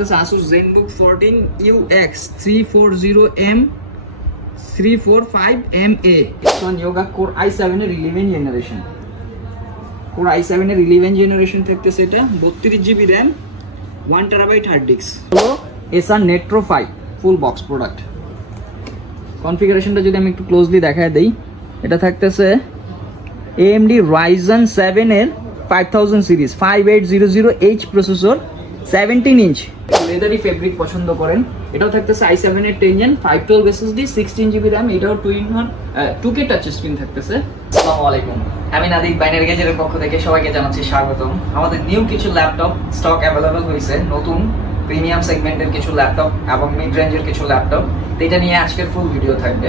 থাকতেছে Asus Zenbook 14 UX 340M 345MA X1 Yoga Core i7 এর 11 generation. Core i7 এর 11 generation থাকতেছে এটা 32GB RAM 1TB hard disk. হলো Acer Netro 5 full box product. কনফিগারেশনটা যদি আমি একটু ক্লোজলি দেখায় দেই, এটা থাকতেছে AMD Ryzen 7 এর 5000 series 5800H processor 17 inch leathery fabric পছন্দ করেন। এটাও থাকতেছে i7 এর 10 Gen 512 SSD 16GB RAM, এটাও 2-in-1 2K টাচ স্ক্রিন থাকতেছে। আসসালামু আলাইকুম, আমি নাদিক বাইনারি গ্যাজেটের পক্ষ থেকে সবাইকে জানাচ্ছি স্বাগতম। আমাদের নিউ কিছু ল্যাপটপ স্টক অ্যাভেলেবল হয়েছে, নতুন প্রিমিয়াম সেগমেন্টের কিছু ল্যাপটপ এবং মিড রেঞ্জের কিছু ল্যাপটপ। এটা নিয়ে আজকের ফুল ভিডিও থাকবে।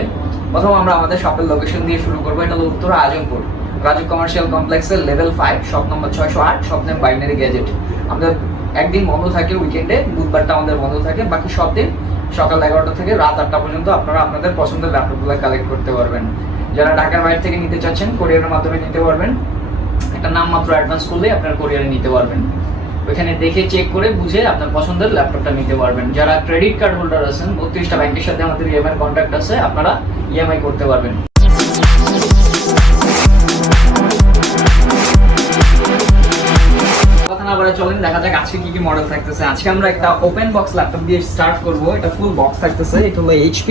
প্রথম আমরা আমাদের শপের লোকেশন দিয়ে শুরু করবো। এটা হলো উত্তরা আজমপুর রাজু কমার্শিয়াল কমপ্লেক্সের level 5 shop number 608, shop name binary gadget. আমাদের একদিন বন্ধ থাকে উইকেন্ডে, বুধবারটা আমাদের বন্ধ থাকে, বাকি সব দিন সকাল 11টা থেকে রাত 8টা পর্যন্ত আপনারা আপনাদের পছন্দের ল্যাপটপগুলো কালেক্ট করতে পারবেন। যারা ঢাকার বাইরে থেকে নিতে চাচ্ছেন কোরিয়ারের মাধ্যমে নিতে পারবেন। একটা নাম মাত্র অ্যাডভান্স করলে আপনার কোরিয়ারে নিতে পারবেন। ওইখানে দেখে চেক করে বুঝে আপনার পছন্দের ল্যাপটপটা নিতে পারবেন। যারা ক্রেডিট কার্ড হোল্ডার আছেন, 32টা ব্যাংকের সাথে আমাদের ইএমআই কন্ট্যাক্ট আছে, আপনারা ইএমআই করতে পারবেন। কথা না বলে চলেন দেখা যাক আজকে কি কি মডেল থাকতেছে। আজকে আমরা একটা ওপেন বক্স ল্যাপটপ দিয়ে স্টার্ট করব। এটা ফুল বক্স থাকতেছে। এটা হলো HP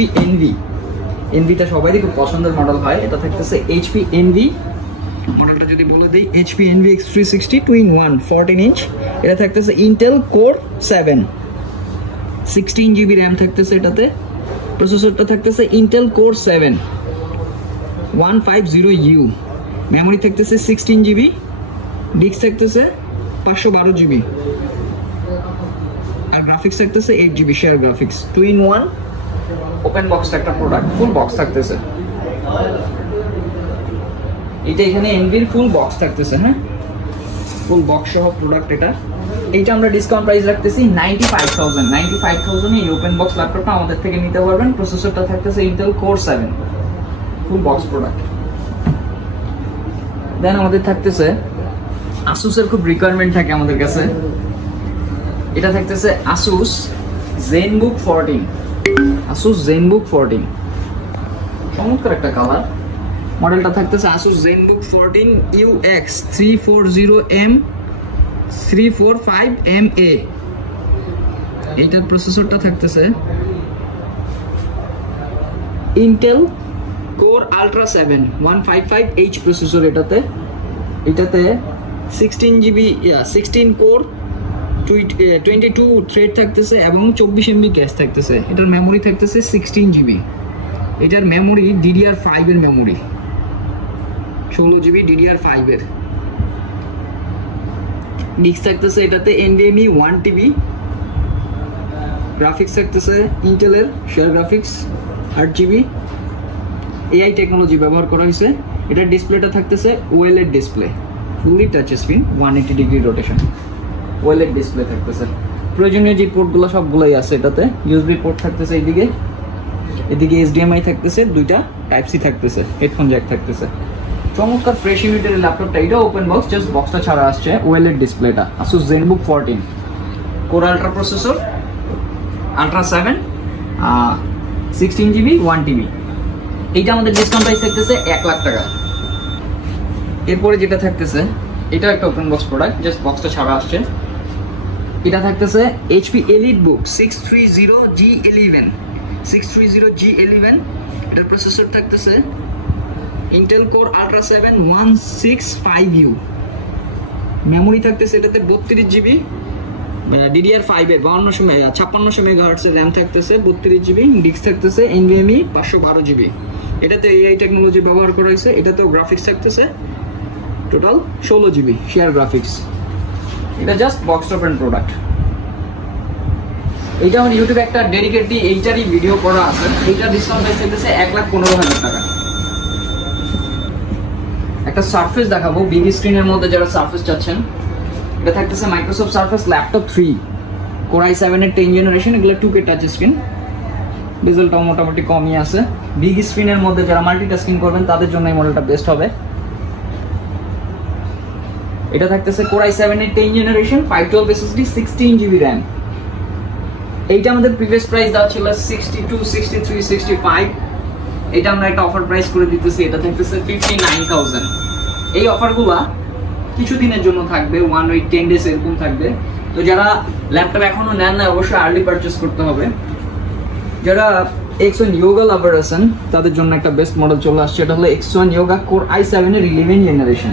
এনভিটা সবারই খুব পছন্দের মডেল হয়। এটা থাকতেছে HP এনভি মডেলটা যদি বলে দিই, HP NV X360 2-in-1 14 inch. এটা থাকতেছে Intel Core 7 16GB RAM থাকতেছে এটাতে। প্রসেসরটা থাকতেছে Intel Core 7 150U। মেমোরি থাকতেছে 16GB, ডিস্ক থাকতেছে 512GB, আর গ্রাফিক্স থাকতেছে 8GB share graphics. 2-in-1 open box একটা প্রোডাক্ট, ফুল বক্স থাকতেছে। এটা এখানে এনভির ফুল বক্স থাকতেছে, হ্যাঁ ফুল বক্স সহ প্রোডাক্ট এটা। এইটা আমরা ডিসকাউন্ট প্রাইস রাখতেছি 95,000 এই ওপেন বক্স ল্যাপটপটা আমাদের থেকে নিতে পারবেন। প্রসেসরটা থাকতেছে Intel Core 7 full box product. Then আমাদের থাকতেছে Asus এর খুব রিকোয়ারমেন্ট থাকে আমাদের কাছে। এটা থাকতেছে Asus Zenbook 14 চমৎকার একটা কালার। মডেলটা থাকতেছে Asus Zenbook 14 UX 340M 345MA। এইটার প্রসেসরটা থাকতেছে Intel Core Ultra 7 155H processor এটাতে 16 কোর 22 থ্রেড থাকতেছে এবং 24MB ক্যাশ থাকতেছে। এটার মেমোরি থাকতেছে 16GB। এটার মেমোরি DDR5 এর মেমোরি, 16GB DDR5 এর। ডিস্ক থাকতেছে এটাতে NVMe 1TB। গ্রাফিক্স থাকতেছে ইন্টেলের share graphics 8GB। AI technology ব্যবহার করা হয়েছে। এটার ডিসপ্লেটা থাকতেছে OLED display, fully touch screen 180 degree rotation OLED display থাকতেছে। প্রয়োজনীয় যে পোর্টগুলো সবগুলোই আছে এটাতে। USB পোর্ট থাকতেছে এদিকে HDMI থাকতেছে, দুইটা Type-C থাকতেছে, হেডফোন জ্যাক থাকতেছে। চমৎকার ফ্রেশ ইউনিটের ল্যাপটপটা। এটা ওপেন বক্স, জাস্ট বক্সটা ছাড়া আসছে। OLED ডিসপ্লেটা Asus Zenbook 14 Core Ultra processor Ultra 7 16GB 1TB। এইটা আমাদের ডিসকাউন্ট প্রাইস থাকতেছে 1 লাখ টাকা। এরপরে যেটা থাকতেছে এটা একটা ওপেন বক্স প্রোডাক্ট, জাস্ট বক্সটা ছাড়া আসছে। এটা থাকতেছে HP EliteBook 630G11 এটার প্রসেসর থাকতেছে Intel Core Ultra 7 165U। Memory থাকতেছে এটাতে 32GB DDR5 এর 5600 MHz এর RAM থাকতেছে 32GB। ডিস্ক থাকতেছে NVMe 512GB। এটাতে AI টেকনোলজি ব্যবহার করা হয়েছে। এটাতেও গ্রাফিক্স থাকতেছে টোটাল 16GB শেয়ার গ্রাফিক্স। এটা জাস্ট বক্স ওপেন প্রোডাক্ট। এইটা আমার ইউটিউবে একটা ডেডিকেটলি এইটারই ভিডিও করা আছে। এইটা ডিসকাউন্ট প্রাইস থাকতেছে 1,15,000 টাকা। একটা সারফেস দেখাবো বিগ স্ক্রিনের মধ্যে, যারা সারফেস চাচ্ছেন। এটা থাকতেছে Microsoft surface laptop 3 Core i7 এর 10 জেনারেশন। এগুলো 2K টাচ স্ক্রিন, ডিজেলটাও মোটামুটি কমই আছে। বিগ স্ক্রিনের মধ্যে যারা মাল্টিটাস্কিং করবেন তাদের জন্য এই মডেলটা বেস্ট হবে। এটা থাকতেছে Core i7 এর 10 জেনারেশন 512 SSD 16GB RAM। এইটা আমাদের প্রিভিয়াস প্রাইস দেওয়া ছিল 62, 63, 65। এটা আমরা একটা অফার প্রাইস করে দিতেছি, এটা থাকতেছে 59,000। এই অফারগুলা কিছুদিনের জন্য থাকবে, 1 উইক 10 ডেজ এরকম থাকবে। তো যারা ল্যাপটপ এখনো নেন না অবশ্যই আর্লি পারচেস করতে হবে। যারা X1 Yoga লাভার আছেন তাদের জন্য একটা বেস্ট মডেল চলে আসছে, এটা হলো X1 Yoga Core i7 এর 11 জেনারেশন।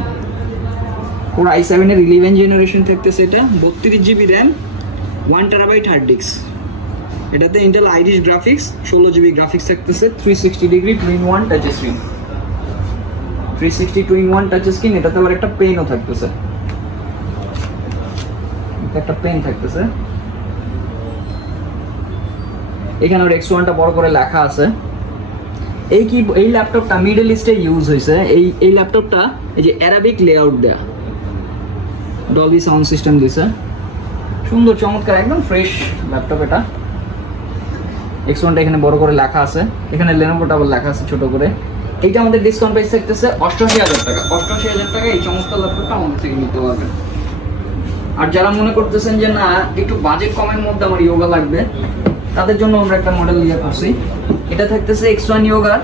Core i7 এর 11 জেনারেশন থাকতেছে, এটা 32 GB RAM, 1 terabyte hard disk. এটাতে Intel Iris graphics, 16 GB graphics থাকতেছে, 360 degree 2-in-1 touch screen, 360 2-in-1 touch screen. এটাতে আবার একটা পেনও থাকতেছে, একটা পেন থাকতেছে। এখানে ওর X1টা বড় করে লেখা আছে। এই ল্যাপটপটা মিডল ইস্টে ইউজ হয়েছে। এই ল্যাপটপটা এই যে অ্যারাবিক লেআউট দেয়া, ডলবি সাউন্ড সিস্টেম দিছে, সুন্দর চমৎকার একদম ফ্রেশ ল্যাপটপ। এটা X1টা এখানে বড় করে লেখা আছে, এখানে Lenovo আবার লেখা আছে ছোট করে। এইটা আমাদের ডিসকাউন্ট প্রাইস থাকতেছে 88,000 টাকা। 88,000 টাকা এই চমৎকার ল্যাপটপটা আমাদের থেকে নিতে পারবেন। আর যারা মনে করতেছেন যে না একটু বাজেট কমের মধ্যে আমার ইয়োগা লাগবে, তাদের জন্য আমরা একটা মডেল নিয়ে করছি। এটা থাকতেছে X1 Yoga,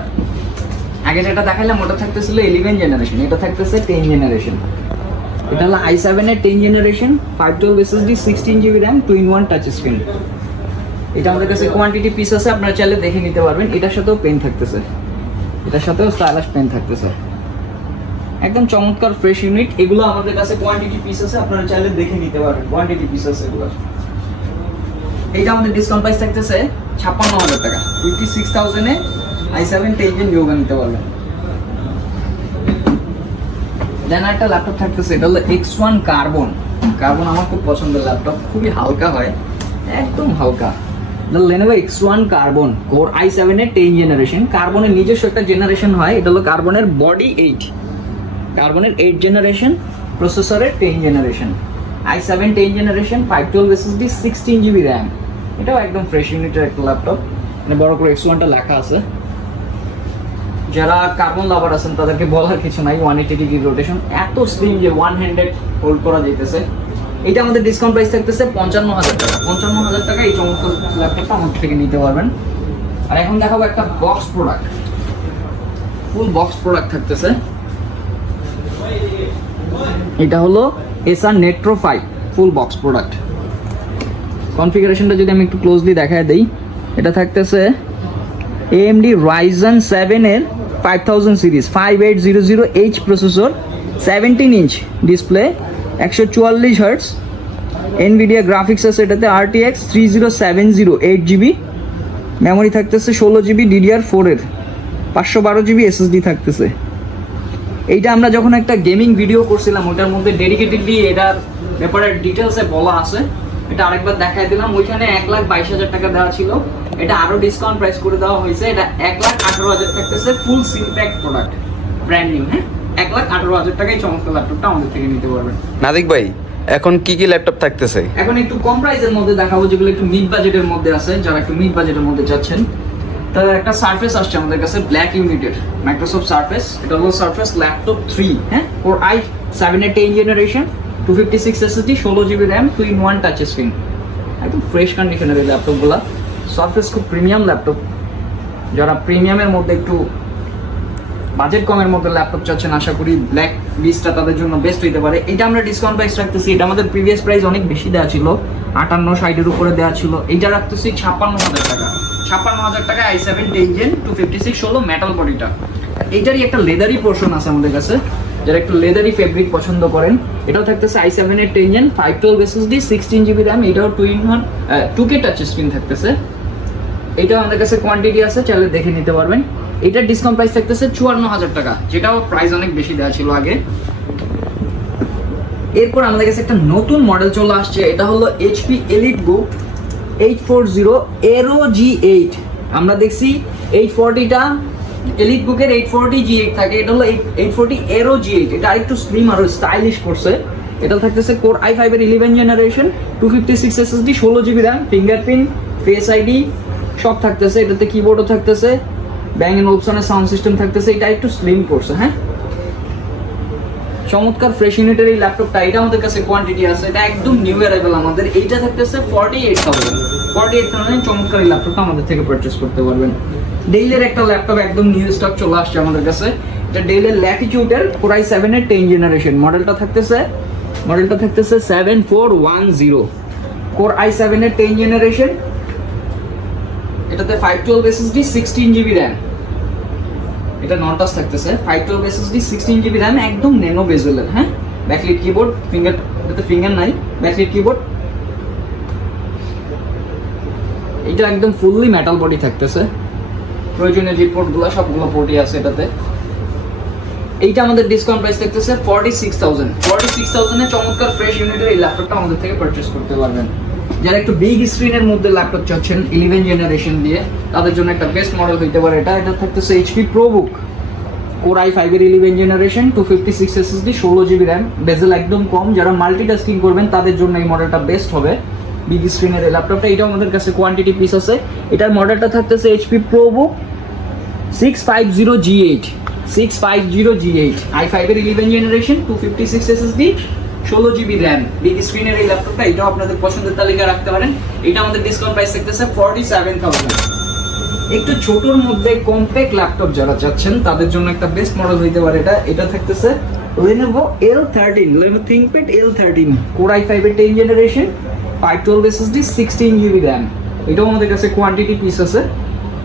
আগে যেটা দেখাইলাম ওটা থাকতেছিল 11 জেনারেশন, এটা থাকতেছে 10 জেনারেশন। এটা হলো i7 এর 10 generation, 512 SSD, 16 GB RAM, 2-in-1 touch screen. এটা আমাদের কাছে কোয়ান্টিটি পিস আছে, আপনারা চাইলে দেখে নিতে পারবেন। এটার সাথেও পেন থাকতেছে, এটার সাথেও স্টাইলিশ পেন থাকতেছে, একদম চমৎকার ফ্রেশ ইউনিট। এগুলো আমাদের কাছে কোয়ান্টিটি পিস আছে, আপনারা চাইলে দেখে নিতে পারবেন, কোয়ান্টিটি পিস আছে এগুলো। এইটা আমাদের ডিসকাউন্ট প্রাইস থাকতেছে 56,000 টাকা। 56,000 এ i7 10 Yoga নিতে পারবেন। দেন একটা ল্যাপটপ থাকতেছে, এটা হলো X1 কার্বন। কার্বন আমার খুব পছন্দের ল্যাপটপ, খুবই হালকা হয়, একদম হালকা। Lenovo X1 carbon Core i7 এর 10 জেনারেশন। কার্বনের নিজস্ব একটা জেনারেশন হয়, এটা হলো কার্বনের বডি 8, কার্বনের 8 জেনারেশন, প্রসেসরের 10 generation, i7 10 generation, 512 SSD, 16 GB RAM. এটাও একদম ফ্রেশ ইউনিটের একটা ল্যাপটপ, মানে বড় করে X1টা লেখা আছে। যারা কার্বন লাভার আছেন তাদেরকে বলার কিছু নাই, 180 ডিগ্রি রোটেশন, এত স্লিম যে ওয়ান হ্যান্ডেড হোল্ড করা যাইতেছে। এটা আমাদের ডিসকাউন্ট প্রাইস থাকতেছে 55,000 টাকা। 55,000 টাকা এই চমৎকার ল্যাপটপটা আমাদের থেকে নিতে পারবেন। আর এখন দেখাবো একটা box product, full box product থাকতেছে। এটা হলো Acer Netro 5 full box product. কনফিগারেশনটা যদি আমি একটু ক্লোজলি দেখায় দেই, এটা থাকতেছে AMD Ryzen 7 এর 5000 series, 5800H processor, 17 inch display, 144 hertz, NVIDIA graphics আছে এটাতে, RTX 3070, 8 জিবি মেমোরি থাকতেছে, 16 জিবি DDR4 এর, 512 জিবি SSD থাকতেছে। এইটা আমরা যখন একটা গেমিং ভিডিও করছিলাম ওটার মধ্যে ডেডিকেটেডলি এটার ব্যাপারে ডিটেলসে বলা আছে, এটা আরেকবার দেখাই দিলাম। ওইখানে 1,22,000 টাকা দেওয়া ছিল, এটা আরো ডিসকাউন্ট প্রাইস করে দেওয়া হয়েছে, এটা 1,18,000 থাকতেছে। Full seal pack product, brand new. হ্যাঁ, 1,18,000 টাকায় চমৎকার ল্যাপটপটা আমাদের থেকে নিতে পারবেন। নাদিক ভাই, এখন কি কি ল্যাপটপ থাকতেছে? এখন একটু কম প্রাইসের মধ্যে দেখাবো, যেগুলো একটু মিড বাজেটের মধ্যে আছে। যারা একটু মিড বাজেটের মধ্যে যাচ্ছেন তাহলে একটা সারফেস আসছে আমাদের কাছে, ব্ল্যাক ইউনিটের মাইক্রোসফট সারফেস। এটা হলো সারফেস ল্যাপটপ 3, হ্যাঁ, Core i7 এর 10 generation, 256 SSD, 16 GB RAM, 2-in-1 touch screen, একদম ফ্রেশ কন্ডিশনের এই ল্যাপটপগুলো। সারফেস খুব প্রিমিয়াম ল্যাপটপ, যারা প্রিমিয়ামের মধ্যে একটু বাজেট কমের মধ্যে ল্যাপটপ চাচ্ছেন, আশা করি ব্ল্যাক বিচটা তাদের জন্য বেস্ট হইতে পারে। এটা আমরা ডিসকাউন্ট প্রাইস রাখতেছি, এটা আমাদের প্রিভিয়াস প্রাইস অনেক বেশি দেওয়া ছিল, 58-60 উপরে দেওয়া ছিল। এইটা রাখতেছি 56,000 টাকা। 56,000 টাকা i7 10 Gen 256 16 মেটাল বডিটা। এইটারই একটা লেদারি পোর্শন আছে আমাদের কাছে, যারা একটু লেদারি ফেব্রিক পছন্দ করেন। এটাও থাকতেছে i7 এর 10 Gen, 512 SSD, 16 জিবি র্যাম, এটাও 2-in-1 2K টাচ স্ক্রিন থাকতেছে। এটাও আমাদের কাছে কোয়ান্টিটি আছে, চাইলে দেখে নিতে পারবেন। এটার ডিসকাউন্ট প্রাইস থাকতেছে 54,000 টাকা, যেটাও প্রাইস অনেক বেশি দেওয়া ছিল আগে। এরপর আমাদের কাছে একটা নতুন মডেল চলে আসছে, এটা হলো HP EliteBook 840 Aero G8। আমরা দেখছি 840টা EliteBook-এর 840 G8 থাকে, এটা হলো 840 Aero G8। এটা আরেকটু স্লিম আর স্টাইলিশ করছে। এটা থাকতেছে Core i5 এর 11 generation, 256 SSD, 16 GB RAM, fingerprint, face ID সব থাকতেছে। এটাতে কিবোর্ডও থাকতেছে, ব্যাং এন্ড ওলসনের সাউন্ড সিস্টেম থাকতেছে। এটা একটু স্লিম করছে। হ্যাঁ, চমৎকার ফ্রেশ ইউনিটের এই ল্যাপটপটা, এটা আমাদের কাছে কোয়ান্টিটি আছে, এটা একদম নিউ অ্যারাইভাল আমাদের। এইটা থাকতেছে 48,000। 48,000 চমৎকার এই ল্যাপটপটা আমাদের থেকে পারচেজ করতে পারবেন। ডেলের একটা ল্যাপটপ একদম নিউ স্টক চলে আসছে আমাদের কাছে। এটা ডেলের ল্যাটিটিউডের Core i7 এর 10 জেনারেশন মডেলটা থাকতেছে 7410 Core i7 এর 10 জেনারেশন। এটাতে 512 SSD 16GB RAM, এটা নন টাচ থাকতেছে। 512 SSD 16GB RAM, একদম ন্যানো বেজেলের। হ্যাঁ, ব্যাকলাইট কিবোর্ড, এটাতে ফিঙ্গার নাই, ব্যাকলাইট কিবোর্ড। এটা একদম ফুললি মেটাল বডি থাকতেছে, প্রয়োজনীয় যে পোর্টগুলো সবগুলো পোর্টই আছে এটাতে। এইটা আমাদের ডিসকাউন্ট প্রাইস থাকতেছে 46,000 এ চমৎকার ফ্রেশ ইউনিটের এই ল্যাপটপটা আমাদের থেকে পারচেজ করতে পারবেন। যারা একটু বিগ স্ক্রিনের মধ্যে ল্যাপটপ চাচ্ছেন 11 জেনারেশন দিয়ে, তাদের জন্য একটা বেস্ট মডেল হইতে পারে এটা। এটা থাকতেছে HP ProBook Core i5 এর 11 জেনারেশন, 256 SSD 16GB RAM, বেজেল একদম কম। যারা মাল্টিটাস্কিং করবেন তাদের জন্য এই মডেলটা বেস্ট হবে, বিগ স্ক্রিনের এই ল্যাপটপটা। এটাও আমাদের কাছে কোয়ান্টিটি পিস আছে। এটার মডেলটা থাকতেছে HP ProBook 650G8 i5 এর 11 generation, 256 SSD 16GB RAM, big স্ক্রিনের এই ল্যাপটপটা। এটাও আপনাদের পছন্দের তালিকায় রাখতে পারেন। এটা আমাদের ডিসকাউন্ট প্রাইস থাকতেছে 47,000। একটু ছোটর মধ্যে কম্প্যাক্ট ল্যাপটপ যারা চাচ্ছেন তাদের জন্য একটা বেস্ট মডেল হইতে পারে এটা। এটা থাকতেছে Lenovo L13, Lenovo ThinkPad L13 Core i5 এর 10 জেনারেশন, 512 SSD 16GB RAM। এটাও আমাদের কাছে কোয়ান্টিটি পিস আছে,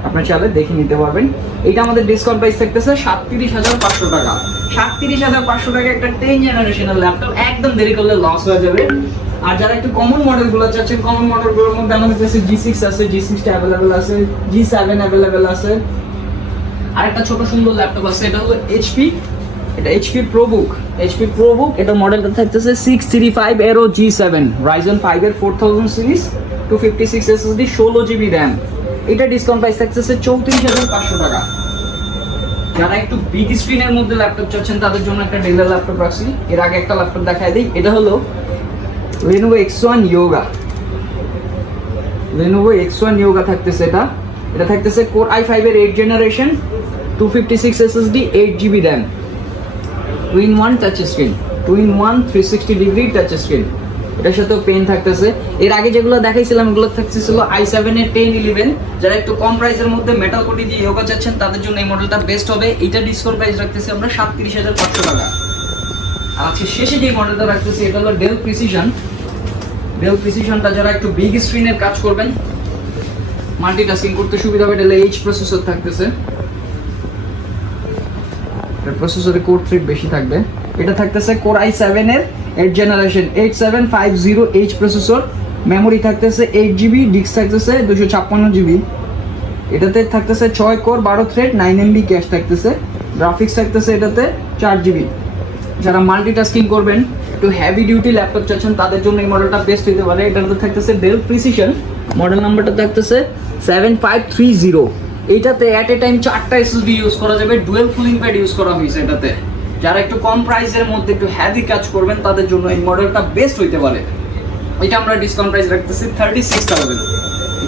আপনার চাইলে দেখে নিতে পারবেন। এটা আমাদের ডিসকাউন্ট প্রাইস থাকতেছে 37,500 টাকা। 37,500 টাকা একটা 10 জেনারেশনের ল্যাপটপ, একদম দেরি করলে লস হয়ে যাবে। আর যারা একটু কমন মডেলগুলো চাচ্ছেন, কমন মডেলগুলোর মধ্যে আমাদের কাছে G6 আছে, G6টা অ্যাভেলেবেল আছে, G7 অ্যাভেলেবেল আছে। আর একটা ছোট সুন্দর ল্যাপটপ আছে, এটা হলো এটা HP ProBook এটা মডেলটা থাকতেছে 635 Aero G7 Ryzen 5 এর 4000 সিরিজ, 256 SSD 16GB RAM। এটা ডিসকাউন্ট প্রাইস থাকতেছে 34,500 টাকা। যারা একটু বিগ স্ক্রিনের মধ্যে ল্যাপটপ চাচ্ছেন তাদের জন্য একটা ডেলের ল্যাপটপ রাখছি। এর আগে একটা ল্যাপটপ দেখাই দিই, এটা হলো Lenovo X1 Yoga থাকতেছে। এটা থাকতেছে Core i5 এর 8 generation, 256 SSD 8GB RAM, 2-in-1 touch screen, 2-in-1 360 degree touch screen. এটার সাথে পেন থাকতেছে। এর আগে যেগুলো দেখাইছিলাম এগুলো থাকতেছিল i7 এর 10-11। যারা একটু কম প্রাইসের মধ্যে মেটাল কোটি দিয়ে ইয়োগা চাচ্ছেন তাদের জন্য এই মডেলটা বেস্ট হবে। এটা ডিসকাউন্ট প্রাইস রাখতেছি আমরা 37,500 টাকা। আর আজকে শেষে যে মডেলটা রাখতেছি এটা হলো ডেল প্রিসিশনটা। যারা একটু বিগ স্ক্রিনের কাজ করবেন, মাল্টিটাস্কিং করতে সুবিধা হবে, ডেল H প্রসেসর থাকতেছে। এর প্রসেসরে কোর থ্রেড বেশি থাকবে। এটা থাকতেছে Core i7 এর 8 জেনারেশন, 8750H প্রসেসর, মেমোরি থাকতেছে 8GB, ডিস্ক থাকতেছে 256GB। এটাতে থাকতেছে 6 কোর 12 থ্রেড, 9MB ক্যাশ থাকতেছে, গ্রাফিক্স থাকতেছে এটাতে 4GB। যারা মাল্টিটাস্কিং করবেন, একটু হেভি ডিউটি ল্যাপটপ চাচ্ছেন তাদের জন্য এই মডেলটা বেস্ট হতে পারে। এটাতে থাকতেছে ডেল প্রিসিশন, মডেল নাম্বারটা থাকতেছে 7530। এইটাতে অ্যাট এ টাইম 4টা SSD ইউজ করা যাবে, ডুয়েল কুলিং প্যাড ইউজ করা হয়েছে এটাতে। যারা একটু কম প্রাইসের মধ্যে একটু হেভি কাজ করবেন তাদের জন্য এই মডেলটা বেস্ট হইতে পারে। এটা আমরা ডিসকাউন্ট প্রাইস রাখতেছি 36,000।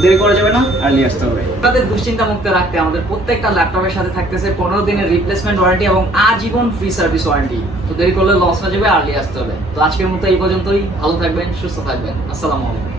দেরি করা যাবে না, আর্লি আসতে হবে। আপনাদের দুশ্চিন্তা মুক্ত রাখতে আমাদের প্রত্যেকটা ল্যাপটপের সাথে থাকতেছে 15 দিনের রিপ্লেসমেন্ট ওয়ারেন্টি এবং আজীবন ফ্রি সার্ভিস ওয়ারেন্টি। তো দেরি করলে লস হয়ে যাবে, আর্লি আসতে হবে। তো আজকের মতো এই পর্যন্তই। ভালো থাকবেন, সুস্থ থাকবেন। আসসালামু আলাইকুম।